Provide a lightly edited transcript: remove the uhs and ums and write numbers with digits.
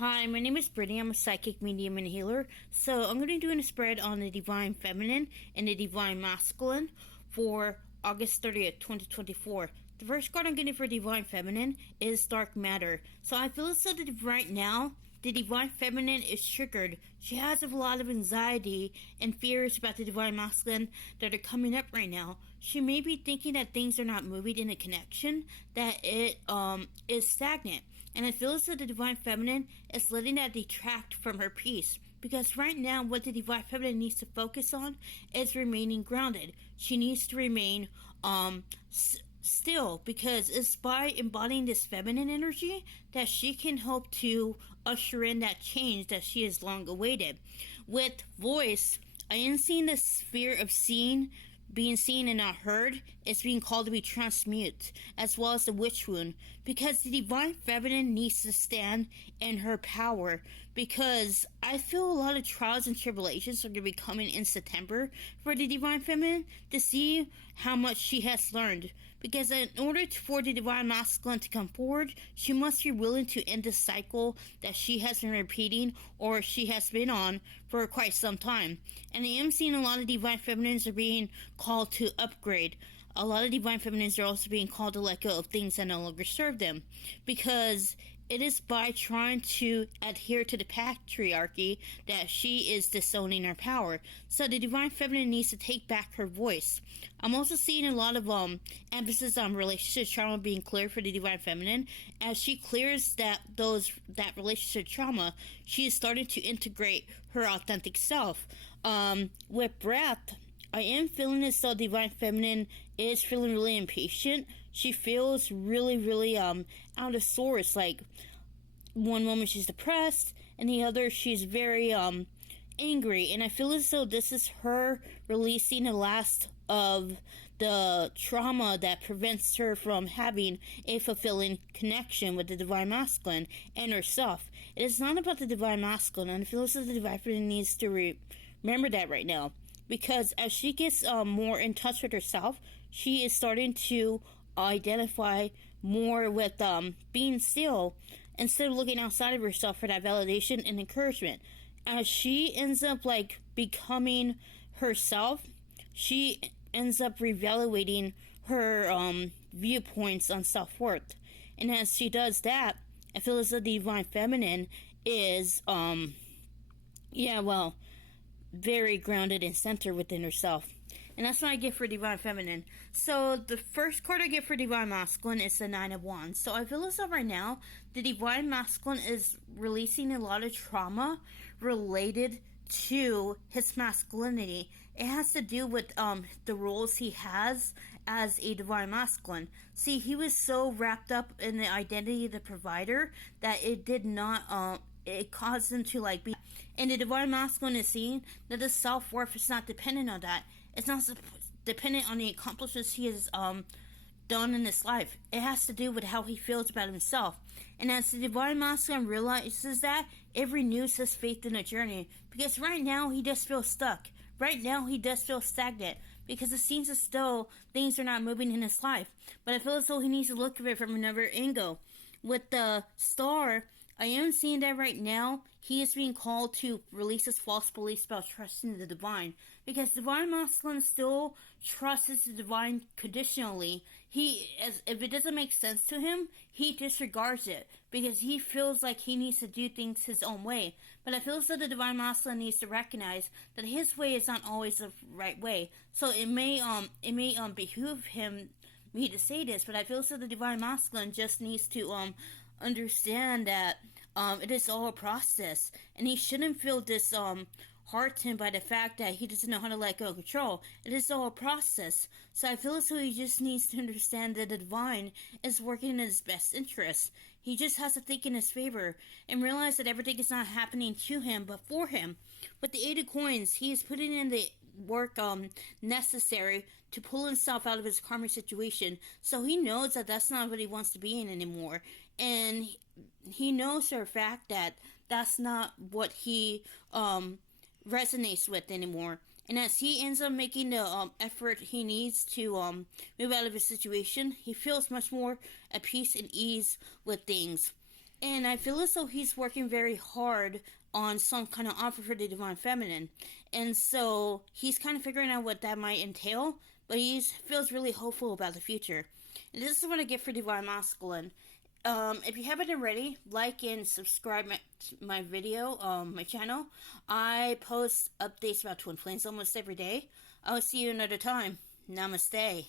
Hi, my name is Brittany. I'm a psychic medium and healer. So I'm going to be doing a spread on the divine feminine and the divine masculine for August 30th, 2024. The first card I'm getting for divine feminine is dark matter. So I feel as though that right now, the divine feminine is triggered. She has a lot of anxiety and fears about the divine masculine that are coming up right now. She may be thinking that things are not moving in a connection, that it is stagnant. And I feel as though the divine feminine is letting that detract from her peace. Because right now, what the divine feminine needs to focus on is remaining grounded. She needs to remain still, because it's by embodying this feminine energy that she can hope to usher in that change that she has long awaited. With voice, I am seeing the sphere of being seen and not heard is being called to be transmute, as well as the witch wound, because the divine feminine needs to stand in her power, because I feel a lot of trials and tribulations are going to be coming in September for the divine feminine to see how much she has learned, because in order for the divine masculine to come forward, she must be willing to end the cycle that she has been repeating or she has been on for quite some time. And I am seeing a lot of divine feminines are being called to upgrade. A lot of divine feminines are also being called to let go of things that no longer serve them, because it is by trying to adhere to the patriarchy that she is disowning her power. So the divine feminine needs to take back her voice. I'm also seeing a lot of emphasis on relationship trauma being cleared for the divine feminine. As she clears that relationship trauma, she is starting to integrate her authentic self. With breath, I am feeling as though divine feminine is feeling really impatient. She feels really out of sorts. Like, one moment she's depressed, and the other she's very angry. And I feel as though this is her releasing the last of the trauma that prevents her from having a fulfilling connection with the divine masculine and herself. It is not about the divine masculine, and I feel as though the divine feminine needs to remember that right now. Because as she gets more in touch with herself, she is starting to identify more with being still instead of looking outside of herself for that validation and encouragement. As she ends up becoming herself, she ends up reevaluating her viewpoints on self-worth. And as she does that, I feel as though the divine feminine is very grounded and centered within herself. And that's what I get for divine feminine. So the first card I get for divine masculine is the Nine of Wands. So I feel as though right now the divine masculine is releasing a lot of trauma related to his masculinity. It has to do with the roles he has as a divine masculine. See, he was so wrapped up in the identity of the provider that it did not it caused him to be. And the divine masculine is seeing that the self-worth is not dependent on that. It's not dependent on the accomplishments he has done in this life. It has to do with how he feels about himself. And as the divine masculine realizes that, it renews his faith in the journey. Because right now he just feels stuck. Right now he does feel stagnant, because it seems as though things are not moving in his life. But I feel as though he needs to look at it from another angle. With the Star, I am seeing that right now he is being called to release his false beliefs about trusting the divine, because divine masculine still trusts the divine conditionally. If it doesn't make sense to him, he disregards it because he feels like he needs to do things his own way. But I feel as though the divine masculine needs to recognize that his way is not always the right way. So it may behoove me to say this, but I feel as though the divine masculine just needs to understand that it is all a process, and he shouldn't feel disheartened by the fact that he doesn't know how to let go of control. It is all a process. So I feel as though he just needs to understand that the divine is working in his best interest. He just has to think in his favor and realize that everything is not happening to him but for him. With the Eight of Coins, he is putting in the work necessary to pull himself out of his karmic situation. So he knows that that's not what he wants to be in anymore, and he knows for a fact that that's not what he resonates with anymore. And as he ends up making the effort he needs to move out of his situation, he feels much more at peace and ease with things. And I feel as though he's working very hard on some kind of offer for the Divine Feminine. And so he's kind of figuring out what that might entail, but he feels really hopeful about the future. And this is what I get for Divine Masculine. If you haven't already, like and subscribe my video, my channel. I post updates about twin flames almost every day. I'll see you another time. Namaste.